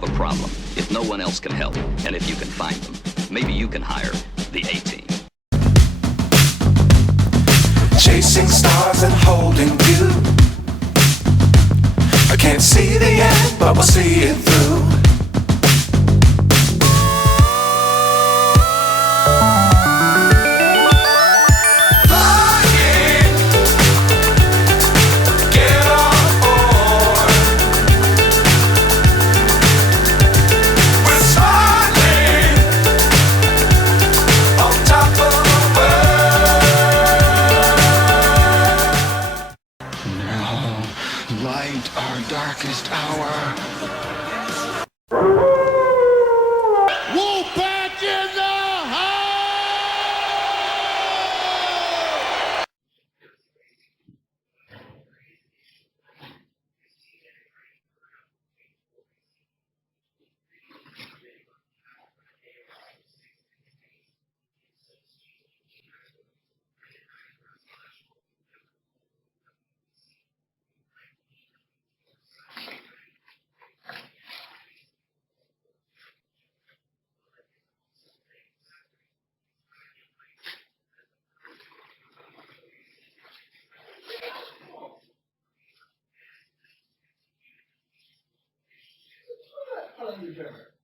have a problem, if no one else can help, and if you can find them, maybe you can hire the A-Team. Chasing stars and holding you. I can't see the end, but we'll see it through. Light our darkest hour. Wolfpack in the house! I love you,